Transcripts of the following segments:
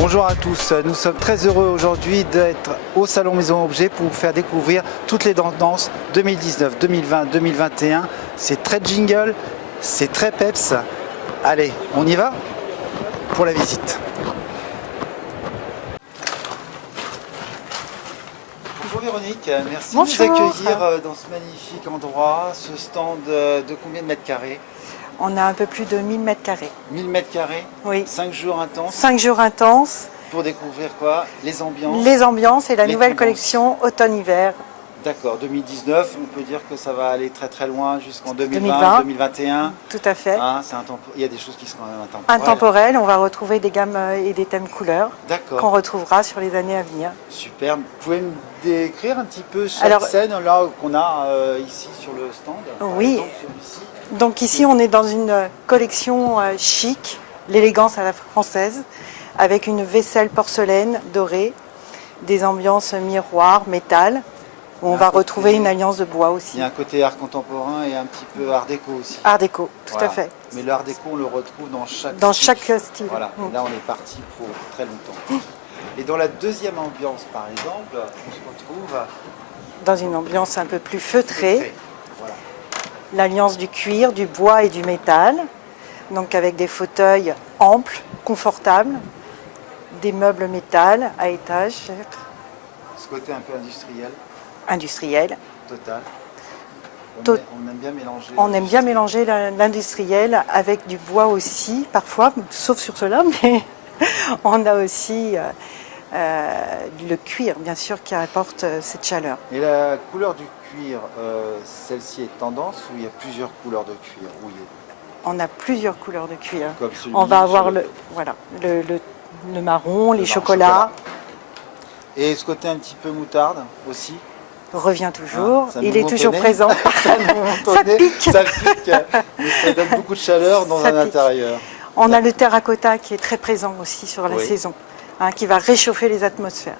Bonjour à tous, nous sommes très heureux aujourd'hui d'être au Salon Maison Objet pour vous faire découvrir toutes les tendances 2019, 2020, 2021. C'est très jingle, c'est très peps. Allez, on y va pour la visite. Bonjour Véronique, merci Bonjour. de nous accueillir dans ce magnifique endroit, ce stand de combien de mètres carrés? On a un peu plus de 1000 mètres carrés. 1000 mètres carrés, Oui. 5 jours intenses 5 jours intenses, pour découvrir quoi? Les ambiances. les ambiances et la les nouvelle tendances. collection automne-hiver. D'accord, 2019, on peut dire que ça va aller très très loin jusqu'en 2020, 2020. 2021. Tout à fait. Hein, il y a des choses qui sont quand même intemporelles. Intemporel, on va retrouver des gammes et des thèmes couleurs qu'on D'accord, retrouvera sur les années à venir. superbe. Vous pouvez me décrire un petit peu chaque Alors- scène là qu'on a ici sur le stand? Par Oui. exemple, celui-ci. Donc ici, on est dans une collection chic, l'élégance à la française, avec une vaisselle porcelaine dorée, des ambiances miroirs, métal, où on Un va côté- retrouver une alliance de bois Il aussi. y a un côté art contemporain et un petit peu art déco aussi. Art déco, tout Voilà. à fait. Mais l'art déco, on le retrouve dans chaque Dans style. chaque style. Voilà, Mm. et là on est parti pour très longtemps. Et dans la deuxième ambiance, par exemple, on se retrouve Dans une ambiance un peu plus feutrée, Voilà. l'alliance du cuir, du bois et du métal, donc avec des fauteuils amples, confortables, des meubles métal à étage, Ce côté un peu industriel, industriels. total. Tot- On aime bien mélanger. On aime bien mélanger l'industriel avec du bois aussi, parfois, sauf sur cela, mais on a aussi le cuir, bien sûr, qui apporte cette chaleur. Et la couleur du cuir, celle-ci est tendance ou il y a plusieurs couleurs de cuir? Oui, On a plusieurs couleurs de cuir. comme celui On va sur avoir le- voilà, le marron, les marron chocolats, Et ce côté un petit peu moutarde aussi. revient toujours. Ah, ça Il nous est toujours montonnait. présent. Ça nous montonnait, pique. Ça pique, mais ça donne beaucoup de chaleur dans Ça un pique. intérieur. On a le terracotta qui est très présent aussi sur la Oui. saison, qui va réchauffer les atmosphères.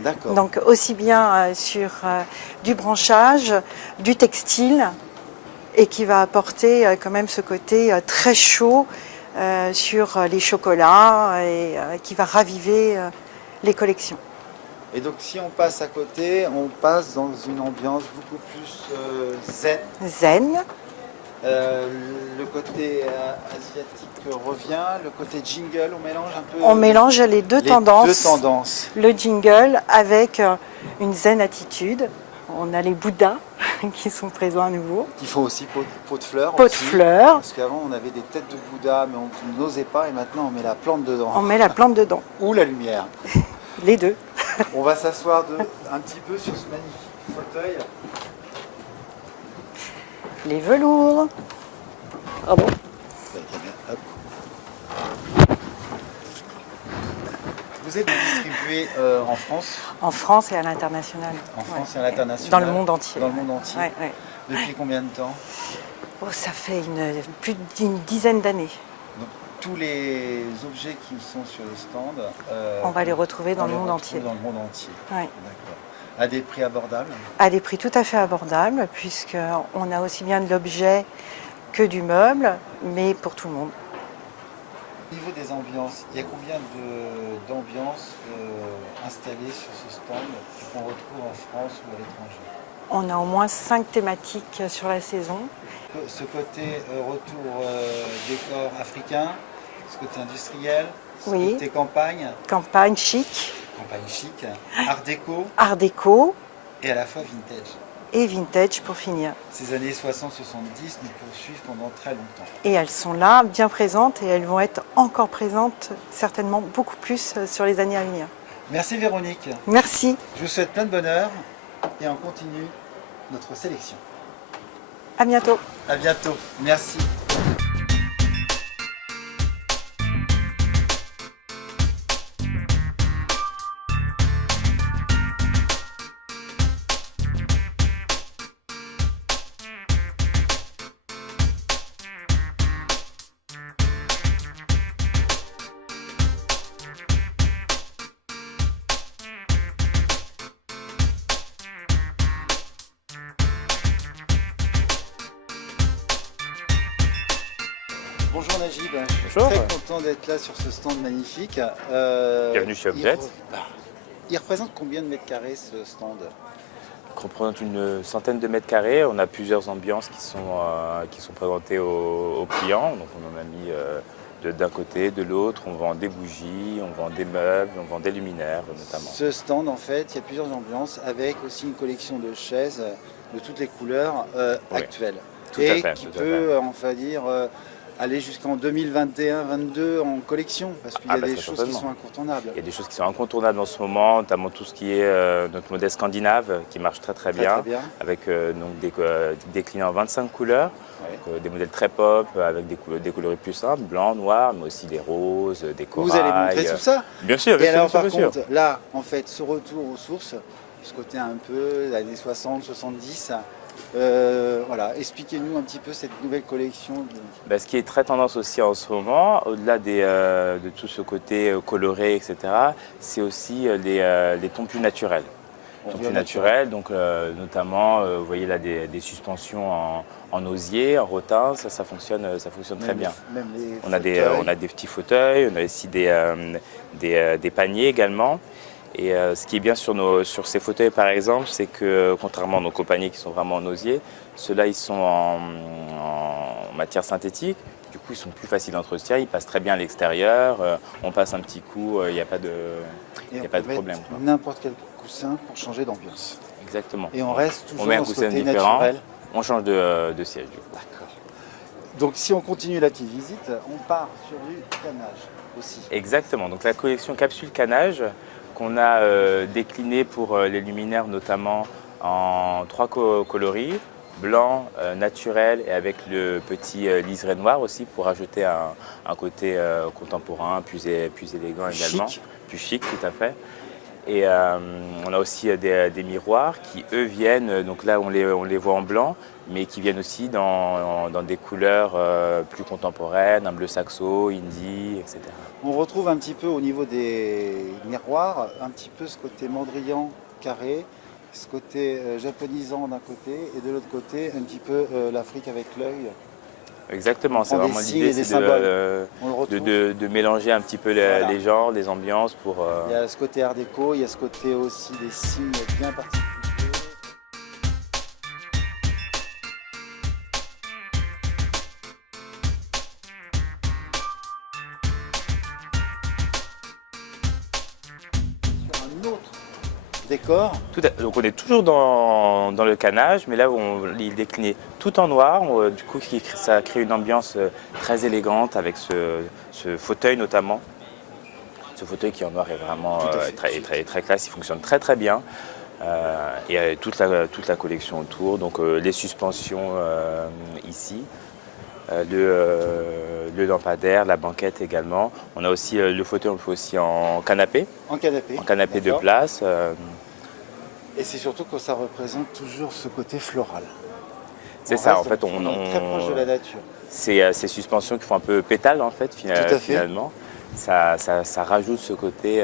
D'accord. Donc aussi bien sur du branchage, du textile, et qui va apporter quand même ce côté très chaud sur les chocolats et qui va raviver les collections. Et donc si on passe à côté, on passe dans une ambiance beaucoup plus zen. Zen, Le côté asiatique revient, le côté jingle, on mélange un peu. on mélange les deux les tendances. deux tendances. Le jingle avec une zen attitude. On a les Bouddhas qui sont présents à nouveau. Qui font aussi pot de fleurs. Pot de aussi. fleurs, Parce qu'avant on avait des têtes de Bouddha, mais on n'osait pas, et maintenant on met la plante dedans. on met la plante dedans. Ou la lumière. Les deux. On va s'asseoir un petit peu sur ce magnifique fauteuil. Les velours. Ah bon? La caméra, hop. Vous êtes distribué en France, En France et à l'international. en France Ouais. et à l'international. Dans le monde entier. Dans le monde entier. Ouais, ouais. Depuis combien de temps? Oh, ça fait plus d'une dizaine d'années. Donc, tous les objets qui sont sur le stand, On va les retrouver dans on le les monde retrouve entier. Dans le monde entier. Ouais. D'accord. À des prix abordables. À des prix tout à fait abordables, puisqu'on a aussi bien de l'objet que du meuble, mais pour tout le monde. Au niveau des ambiances, il y a combien d'ambiances installées sur ce stand qu'on retrouve en France ou à l'étranger? On a au moins 5 thématiques sur la saison. Ce côté retour décor africain, ce côté industriel, ce Oui. côté campagne, Campagne chic, campagne chic, art déco art déco et à la fois vintage. et vintage pour finir. Ces années 60-70 nous poursuivent pendant très longtemps. Et elles sont là, bien présentes, et elles vont être encore présentes, certainement beaucoup plus sur les années à venir. Merci Véronique. Merci, Je vous souhaite plein de bonheur et on continue notre sélection. à bientôt. À bientôt. Merci. Bonjour Najib, je suis Bonjour. très content d'être là sur ce stand magnifique. Bienvenue chez Objet. Il représente combien de mètres carrés ce stand? Qui représente une centaine de mètres carrés. On a plusieurs ambiances qui sont présentées aux clients. Donc on en a mis d'un côté, de l'autre. On vend des bougies, on vend des meubles, on vend des luminaires notamment. Ce stand, en fait, il y a plusieurs ambiances avec aussi une collection de chaises de toutes les couleurs Oui. actuelles. Tout à Et fait, qui tout à peut, on va dire, aller jusqu'en 2021-22 en collection, parce qu'il y a des ça, choses qui certainement. sont incontournables. Il y a des choses qui sont incontournables en ce moment, notamment tout ce qui est notre modèle scandinave qui marche très bien, Très bien. avec donc déclinés en 25 couleurs. Ouais. Donc, des modèles très pop avec des coloris plus simples, blanc, noir, mais aussi des roses, des corails. Vous allez montrer tout ça? Bien sûr, Et bien sûr, alors, bien sûr, par bien sûr. contre, là, en fait, ce retour aux sources, ce côté un peu des années 60, 70, voilà, expliquez-nous un petit peu cette nouvelle collection. Ce qui est très tendance aussi en ce moment, au-delà de tout ce côté coloré, etc., c'est aussi les tons plus naturels. Tons plus naturels, donc notamment, vous voyez là des suspensions en osier, en rotin, ça fonctionne très bien. Même les On a des petits fauteuils, on a aussi des paniers également. Et ce qui est bien sur ces fauteuils par exemple, c'est que contrairement donc, aux paniers qui sont vraiment en osier, ceux-là ils sont en matière synthétique. Du coup, ils sont plus faciles d'entretien, ils passent très bien à l'extérieur. On passe un petit coup, il n'y a pas de problème. Quoi. N'importe quel coussin pour changer d'ambiance. Exactement. Et on reste toujours On met un dans ce coussin côté différent, naturel. on change de siège. Du coup. D'accord. Donc si on continue la petite visite, on part sur du canage aussi. Exactement. Donc la collection capsule canage qu'on a déclinée pour les luminaires notamment en 3 coloris. Blanc, naturel et avec le petit liseré noir aussi pour ajouter un côté contemporain, plus élégant également. Chic. Plus chic, tout à fait. Et on a aussi des miroirs qui, eux, viennent, donc là on les voit en blanc, mais qui viennent aussi dans des couleurs plus contemporaines, un bleu saxo, indie, etc. On retrouve un petit peu au niveau des miroirs, un petit peu ce côté mandrian carré, ce côté japonisant d'un côté et de l'autre côté un petit peu l'Afrique avec l'œil. Exactement, c'est prend des vraiment signes l'idée, et des c'est symboles. On le retrouve. de mélanger un petit peu Voilà. les genres, les ambiances pour... Il y a ce côté art déco, il y a ce côté aussi des signes bien particuliers. Sur un autre décor, Donc on est toujours dans le canage, mais là il est décliné tout en noir. Du coup, ça crée une ambiance très élégante avec ce fauteuil notamment. Ce fauteuil qui en noir est vraiment très classe, il fonctionne très bien. Et toute la collection autour, donc les suspensions ici, le lampadaire, la banquette également. On a aussi le fauteuil, on le fait aussi en canapé de d'accord. place. Et c'est surtout que ça représente toujours ce côté floral. C'est On ça, en reste fait, très proche de la nature. ces suspensions qui font un peu pétale en fait, Tout à fait. finalement. Ça rajoute ce côté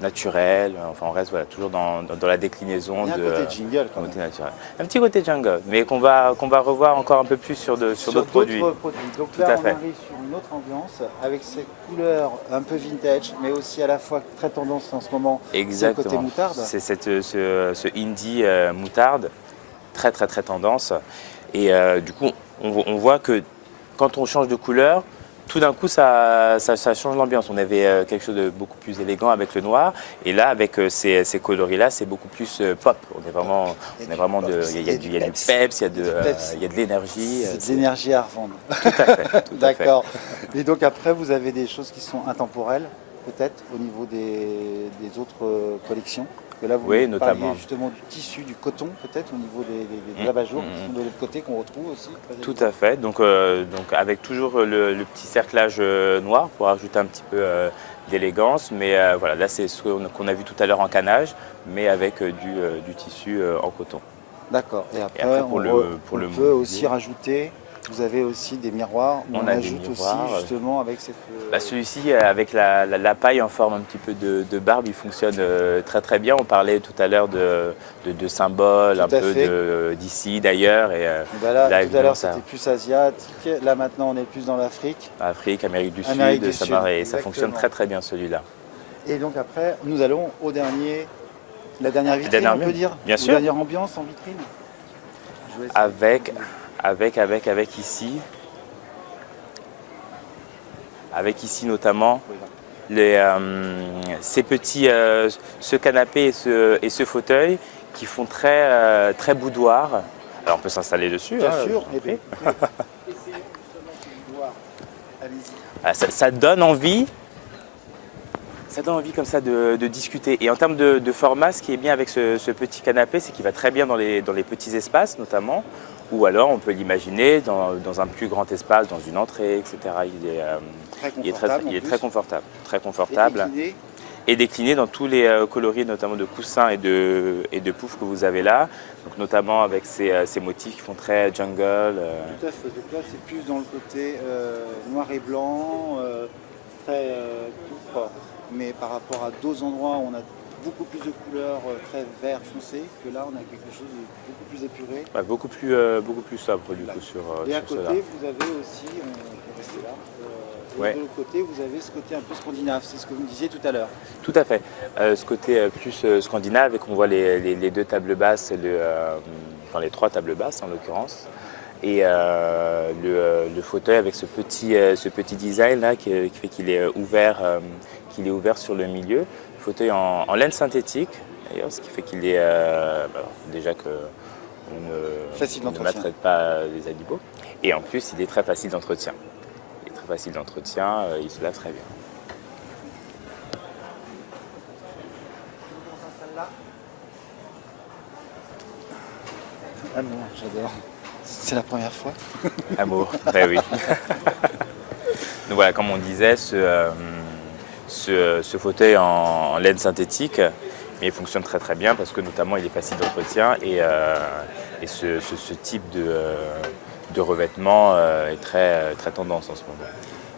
naturel. Enfin, on reste toujours dans la déclinaison Il y a un de côté jingle quand côté même. naturel. Un petit côté jungle, mais qu'on va revoir encore un peu plus sur d'autres produits. Donc Tout là, à on fait. arrive sur une autre ambiance avec ces couleurs un peu vintage, mais aussi à la fois très tendance en ce moment. C'est le Exactement. côté moutarde. C'est ce indie moutarde, très tendance. Et du coup, on voit que quand on change de couleur, tout d'un coup, ça change l'ambiance. On avait quelque chose de beaucoup plus élégant avec le noir, et là, avec ces coloris-là, c'est beaucoup plus pop. Il y a du peps, il y a de l'énergie. C'est de l'énergie à revendre. Tout à fait. D'accord. Et donc après, vous avez des choses qui sont intemporelles, peut-être, au niveau des autres collections. Que là, vous Oui, nous notamment. parliez justement du tissu, du coton, peut-être, au niveau des abat-jours qui sont de l'autre côté, qu'on retrouve aussi. Tout à fait. Donc avec toujours le petit cerclage noir pour ajouter un petit peu d'élégance. Mais voilà, là c'est ce qu'on a vu tout à l'heure en canage, mais avec du tissu en coton. D'accord. Et après, après, on pour le peut mobilier. aussi rajouter Vous avez aussi des miroirs où On on a des ajoute miroirs. aussi justement avec cette... Celui-ci, avec la paille en forme un petit peu de barbe, il fonctionne très très bien. On parlait tout à l'heure de symboles, Tout un à peu fait. d'ici, d'ailleurs. Et Bah là, tout à évidemment, l'heure c'était plus asiatique, là maintenant on est plus dans l'Afrique. Afrique, Amérique du Amérique Sud, du Sud, ça exactement. fonctionne très très bien celui-là. Et donc après, nous allons au la dernière vitrine, dernière on peut dire bien Ou sûr. dernière ambiance en vitrine. Je vais essayer. Avec ici. Avec ici notamment ces petits, ce canapé et ce fauteuil qui font très, très boudoir. Alors on peut s'installer dessus. Bien hein, sûr. je vous en prie. Essayez justement de voir. Allez-y. Ah, ça donne envie. Ça donne envie comme ça de discuter. Et en termes de format, ce qui est bien avec ce petit canapé, c'est qu'il va très bien dans les petits espaces notamment. Ou alors on peut l'imaginer dans un plus grand espace, dans une entrée, etc. Il est très confortable. Très confortable. Et décliné dans tous les coloris, notamment de coussins et de poufs que vous avez là. Donc, notamment avec ces motifs qui font très jungle. Tout à fait. Donc là c'est plus dans le côté noir et blanc, très pourpre. Mais par rapport à d'autres endroits où on a beaucoup plus de couleurs très vert foncé, que là on a quelque chose de beaucoup plus épuré. Ouais, beaucoup plus sobre du coup sur Et à sur cela. côté vous avez aussi, on peut rester là, Ouais. de l'autre côté vous avez ce côté un peu scandinave, c'est ce que vous me disiez tout à l'heure. Tout à fait. Ce côté plus scandinave, et qu'on voit les deux tables basses, enfin les trois tables basses en l'occurrence, et le fauteuil avec ce petit design là qui fait qu'il est ouvert sur le milieu. Fauteuil en laine synthétique, d'ailleurs, ce qui fait qu'il est déjà que Facile on ne d'entretien. maltraite pas les animaux, et en plus il est très facile d'entretien. Il se lave très bien. Ah non, j'adore. C'est la première fois. Amour, très oui. Donc voilà, comme on disait, ce fauteuil en laine synthétique, mais il fonctionne très très bien parce que notamment il est facile d'entretien et ce type de revêtement est très, très tendance en ce moment.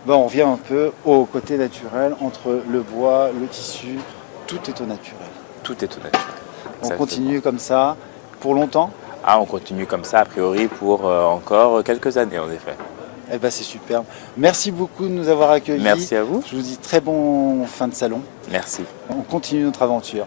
Bon, on revient un peu au côté naturel, entre le bois, le tissu, tout est au naturel. Tout est tout naturel. On Exactement. continue comme ça pour longtemps. Ah, on continue comme ça a priori pour encore quelques années en effet. Eh ben, c'est superbe. Merci beaucoup de nous avoir accueillis. Merci à vous. Je vous dis très bon fin de salon. Merci. On continue notre aventure.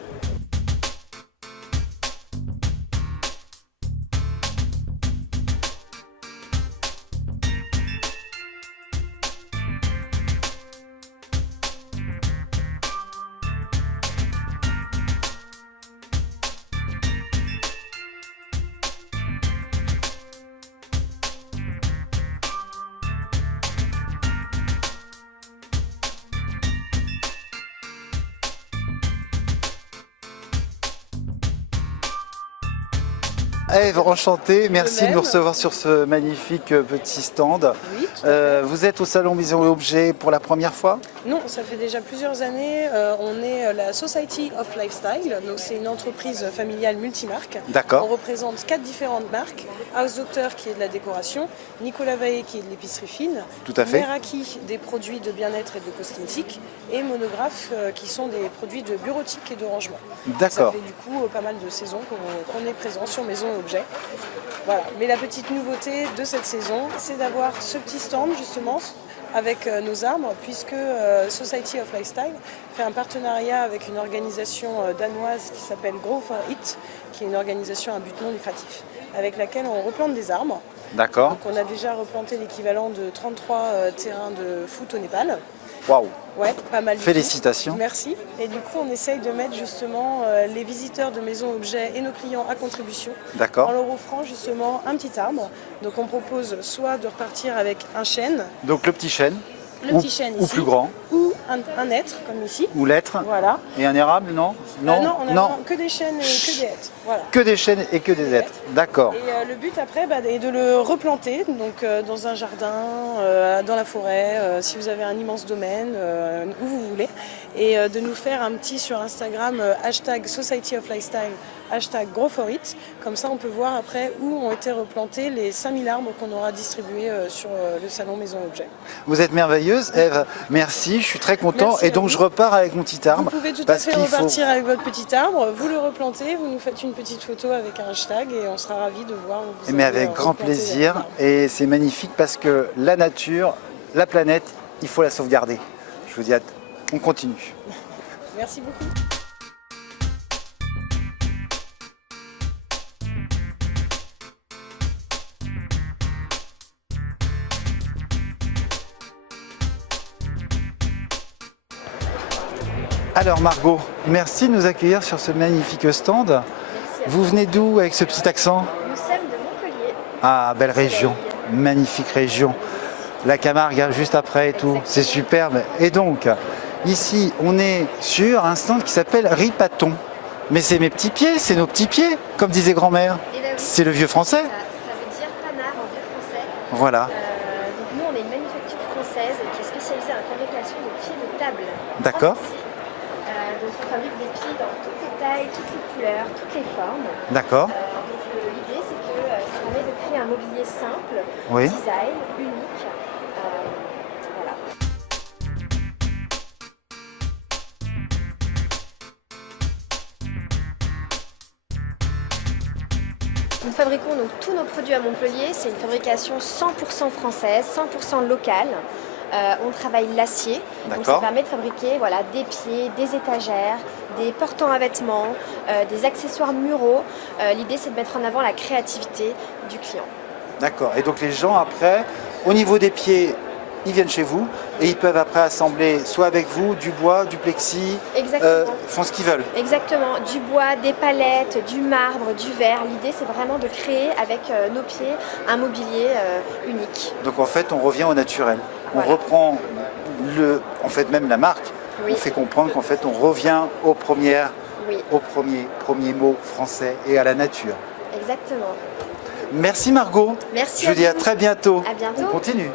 Ève, enchantée, merci de nous recevoir sur ce magnifique petit stand. Oui, tout à fait. Vous êtes au Salon Maison et Objets pour la première fois? Non, ça fait déjà plusieurs années. On est la Society of Lifestyle, donc c'est une entreprise familiale multimarque. D'accord. On représente 4 différentes marques. House Doctor qui est de la décoration, Nicolas Vaé qui est de l'épicerie fine, Tout à fait. Meraki des produits de bien-être et de cosmétiques, et Monographe qui sont des produits de bureautique et de rangement. Ça D'accord. fait du coup pas mal de saisons qu'on est présent sur Maison et Objets. Voilà. Mais la petite nouveauté de cette saison, c'est d'avoir ce petit stand justement avec nos arbres, puisque Society of Lifestyle fait un partenariat avec une organisation danoise qui s'appelle Grow for It, qui est une organisation à but non lucratif, avec laquelle on replante des arbres. D'accord. Donc on a déjà replanté l'équivalent de 33 terrains de foot au Népal. Waouh. Ouais, pas mal du tout. Félicitations. Merci. Et du coup, on essaye de mettre justement les visiteurs de Maison Objet et nos clients à contribution en D'accord. leur offrant justement un petit arbre. Donc on propose soit de repartir avec un chêne, Donc le petit chêne. le ou, petit chêne ou ici, plus grand. ou un hêtre comme ici. Ou l'être. Voilà. Et un érable, non? Non, on a vraiment que des chênes et que des hêtres. Voilà. Que des chênes et que des hêtres. D'accord. Et le but après est de le replanter donc, dans un jardin, dans la forêt, si vous avez un immense domaine, où vous voulez, et de nous faire un petit sur Instagram hashtag Society of Lifestyle, hashtag Grow for It. Comme ça on peut voir après où ont été replantés les 5000 arbres qu'on aura distribués sur le salon Maison Objet. Vous êtes merveilleuse, Ève. Merci, je suis très content. Merci et à donc vous. je repars avec mon petit arbre. Vous pouvez tout à parce fait qu'il faut- repartir avec votre petit arbre, vous le replantez, vous nous faites une petite photo avec un hashtag et on sera ravis de voir où vous Mais avez, avec grand replanté plaisir. l'arbre. Et c'est magnifique parce que la nature, la planète, il faut la sauvegarder. Je vous dis, on continue. Merci beaucoup. Alors Margot, merci de nous accueillir sur ce magnifique stand. Vous venez d'où avec ce petit accent? Nous sommes de Montpellier. Ah, belle région, magnifique région. La Camargue juste après et tout, c'est superbe. Et donc, ici, on est sur un stand qui s'appelle Ripaton. Mais c'est mes petits pieds, c'est nos petits pieds, comme disait grand-mère. Et là, oui, C'est le vieux français. ça veut dire panard en vieux français. Voilà, Donc nous, on est une manufacture française qui est spécialisée dans la fabrication de pieds de table. D'accord. En tissu. Donc on fabrique des pieds dans toutes les tailles, toutes les couleurs, toutes les formes. d'accord. Donc l'idée, c'est que ça permet de créer un mobilier simple, Oui. design, unique. Voilà. Nous fabriquons donc tous nos produits à Montpellier. C'est une fabrication 100% française, 100% locale. On travaille l'acier, donc ça D'accord. permet de fabriquer voilà, des pieds, des étagères, des portants à vêtements, des accessoires muraux. L'idée, c'est de mettre en avant la créativité du client. D'accord. Et donc les gens après, au niveau des pieds, ils viennent chez vous et ils peuvent après assembler soit avec vous du bois, du plexi, Exactement. font ce qu'ils veulent. Exactement, du bois, des palettes, du marbre, du verre. L'idée, c'est vraiment de créer avec nos pieds un mobilier unique. Donc en fait, on revient au naturel. On Voilà. reprend en fait même la marque. Oui. On fait comprendre qu'en fait, on revient aux premières, Oui, au premier mot français et à la nature. exactement. Merci Margot. Merci Je à vous dis à vous. très bientôt. À bientôt. On continue.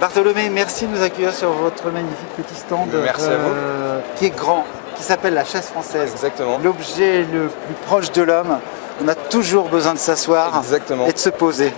Bartholomé, merci de nous accueillir sur votre magnifique petit stand Merci à vous. qui est grand, qui s'appelle la chaise française. Exactement. L'objet le plus proche de l'homme. On a toujours besoin de s'asseoir Exactement. et de se poser.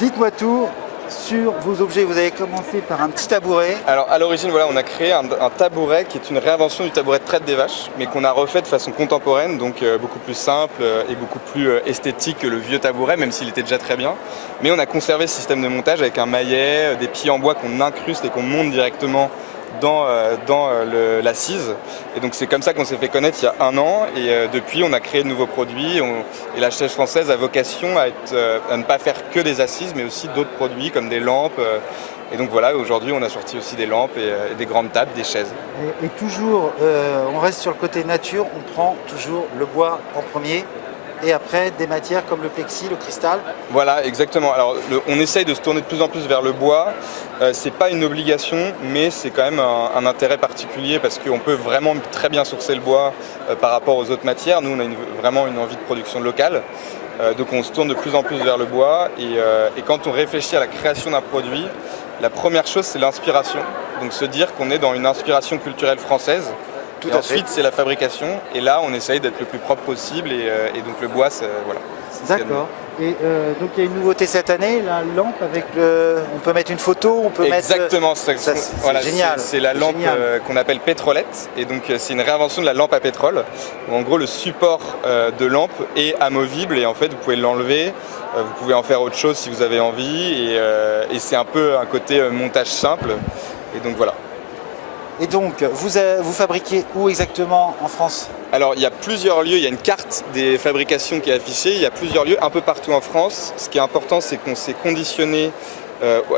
Dites-moi tout sur vos objets. Vous avez commencé par un petit tabouret. Alors à l'origine, voilà, on a créé un tabouret qui est une réinvention du tabouret de traite des vaches, mais qu'on a refait de façon contemporaine, donc beaucoup plus simple et beaucoup plus esthétique que le vieux tabouret, même s'il était déjà très bien. Mais on a conservé ce système de montage avec un maillet, des pieds en bois qu'on incruste et qu'on monte directement dans l'assise. Et donc c'est comme ça qu'on s'est fait connaître il y a 1 an. Et depuis, on a créé de nouveaux produits. Et la chaise française a vocation à ne pas faire que des assises, mais aussi d'autres produits comme des lampes. Et donc voilà, aujourd'hui, on a sorti aussi des lampes et des grandes tables, des chaises. Et toujours, on reste sur le côté nature. On prend toujours le bois en premier. Et après, des matières comme le plexi, le cristal. Voilà, exactement. Alors, on essaye de se tourner de plus en plus vers le bois. C'est pas une obligation, mais c'est quand même un intérêt particulier parce qu'on peut vraiment très bien sourcer le bois par rapport aux autres matières. Nous, on a vraiment une envie de production locale. Donc, on se tourne de plus en plus vers le bois. Et quand on réfléchit à la création d'un produit, la première chose, c'est l'inspiration. Donc, se dire qu'on est dans une inspiration culturelle française. Tout Et à ensuite, fait. c'est la fabrication. Et là, on essaye d'être le plus propre possible. Et donc, le bois, c'est voilà. C'est ce qu'il y a de mieux. D'accord. Et donc il y a une nouveauté cette année, la lampe avec le. On peut mettre une photo, on peut Exactement, mettre. Ça, c'est génial. C'est la C'est lampe génial. qu'on appelle pétrolette. Et donc c'est une réinvention de la lampe à pétrole. Où, en gros, le support de lampe est amovible et en fait vous pouvez l'enlever. Vous pouvez en faire autre chose si vous avez envie. Et c'est un peu un côté montage simple. Et donc voilà. Et donc, vous fabriquez où exactement en France? Alors il y a plusieurs lieux, il y a une carte des fabrications qui est affichée, il y a plusieurs lieux un peu partout en France. Ce qui est important, c'est qu'on s'est conditionné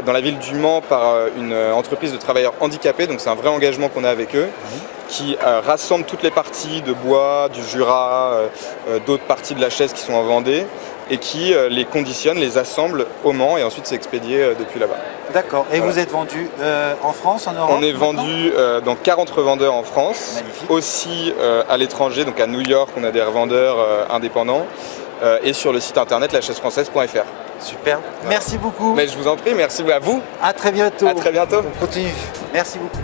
dans la ville du Mans par une entreprise de travailleurs handicapés, donc c'est un vrai engagement qu'on a avec eux, qui rassemble toutes les parties de bois, du Jura, d'autres parties de la chaise qui sont en Vendée, et qui les conditionne, les assemble au Mans et ensuite c'est expédié depuis là-bas. D'accord. Et Voilà. vous êtes vendu en France, en Europe? On est maintenant vendu dans 40 revendeurs en France, Magnifique. aussi à l'étranger, donc à New York, on a des revendeurs indépendants, et sur le site internet lachasseFrançaise.fr. Super. Merci beaucoup. Mais je vous en prie, merci à vous. À très bientôt. À très bientôt. On continue. Merci beaucoup.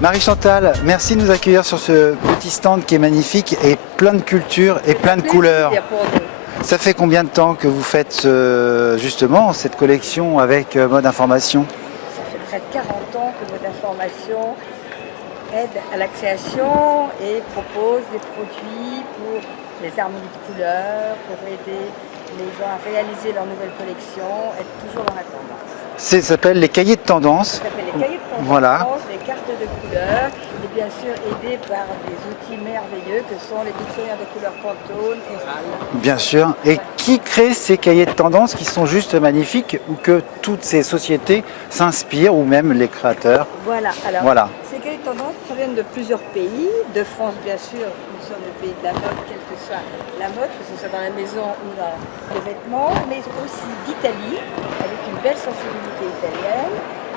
Marie-Chantal, merci de nous accueillir sur ce petit stand qui est magnifique et plein de culture et plein de couleurs. Ça fait combien de temps que vous faites justement cette collection avec Mode Information? Ça fait près de 40 ans que Mode Information aide à la création et propose des produits pour les harmonies de couleurs, pour aider les gens à réaliser leur nouvelle collection, être toujours dans la tendance. Ça s'appelle les cahiers de tendance. Ça s'appelle les cahiers de tendance, Voilà. les cartes de couleurs, et bien sûr aidé par des outils merveilleux que sont les dictionnaires de couleurs Pantone et RAL. Bien sûr. Et qui crée ces cahiers de tendance qui sont juste magnifiques ou que toutes ces sociétés s'inspirent ou même les créateurs? Voilà, alors Voilà. ces cahiers de tendance proviennent de plusieurs pays, de France bien sûr, nous sommes le pays de la mode, quelle que soit la mode, que ce soit dans la maison ou dans les vêtements, mais aussi d'Italie, avec une belle sensibilité italienne,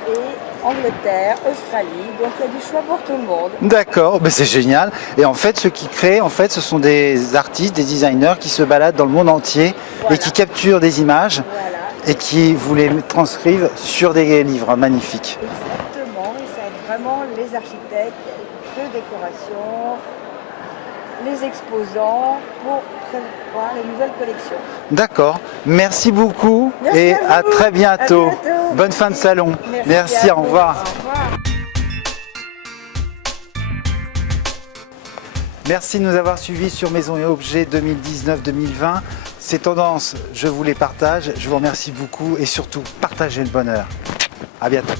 et Angleterre, Australie, donc il y a du choix pour tout le monde. D'accord, ben c'est génial. Et en fait, ceux qui créent, en fait, ce sont des artistes, des designers qui se baladent dans le monde entier Voilà. et qui capturent des images Voilà, et qui vous les transcrivent sur des livres magnifiques. exactement, et ça aide vraiment les architectes de décoration, les exposants pour prévoir les nouvelles collections. D'accord, merci beaucoup Merci et à à vous. très bientôt. À bientôt. Bonne fin de salon. Merci, à au vous. revoir. Au revoir. Merci de nous avoir suivis sur Maison et Objets 2019-2020. Ces tendances, je vous les partage. Je vous remercie beaucoup et surtout, partagez le bonheur. À bientôt.